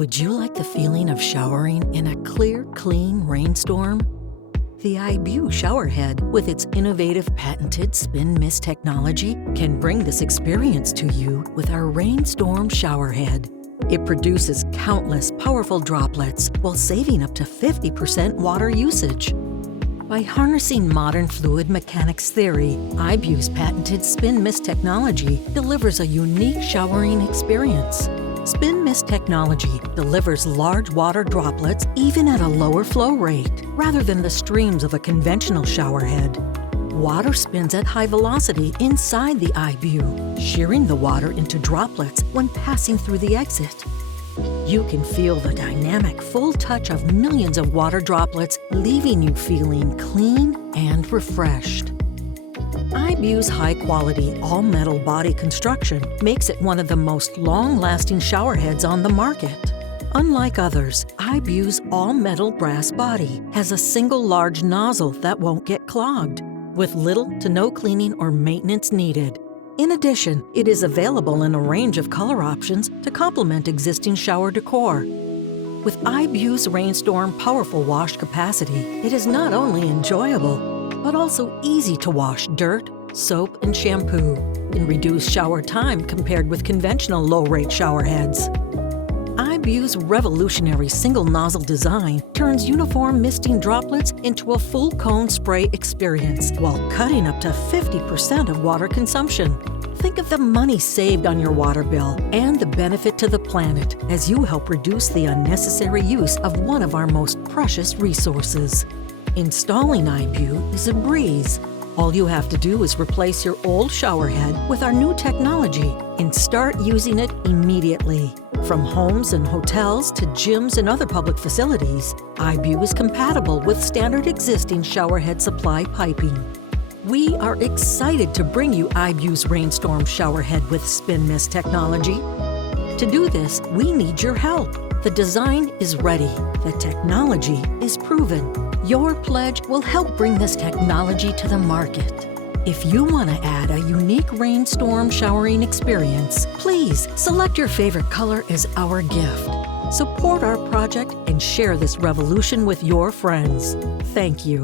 Would you like the feeling of showering in a clear, clean rainstorm? The iBuee showerhead, with its innovative patented SpinMist technology, can bring this experience to you with our RainStorm showerhead. It produces countless powerful droplets while saving up to 50% water usage. By harnessing modern fluid mechanics theory, iBuee's patented SpinMist technology delivers a unique showering experience. SpinMist technology delivers large water droplets even at a lower flow rate, rather than the streams of a conventional showerhead. Water spins at high velocity inside the iBuee, shearing the water into droplets when passing through the exit. You can feel the dynamic full touch of millions of water droplets, leaving you feeling clean and refreshed. iBuee's high-quality, all-metal body construction makes it one of the most long-lasting showerheads on the market. Unlike others, iBuee's all-metal brass body has a single large nozzle that won't get clogged, with little to no cleaning or maintenance needed. In addition, it is available in a range of color options to complement existing shower decor. With iBuee's RainStorm powerful wash capacity, it is not only enjoyable, but also easy to wash dirt, soap, and shampoo, and reduce shower time compared with conventional low-rate showerheads. iBuee's revolutionary single nozzle design turns uniform misting droplets into a full cone spray experience while cutting up to 50% of water consumption. Think of the money saved on your water bill and the benefit to the planet as you help reduce the unnecessary use of one of our most precious resources. Installing iBuee is a breeze. All you have to do is replace your old showerhead with our new technology and start using it immediately. From homes and hotels to gyms and other public facilities, iBuee is compatible with standard existing showerhead supply piping. We are excited to bring you iBuee's RainStorm showerhead with SpinMist technology. To do this, we need your help. The design is ready. The technology is proven. Your pledge will help bring this technology to the market. If you want to add a unique RainStorm showering experience, please select your favorite color as our gift. Support our project and share this revolution with your friends. Thank you.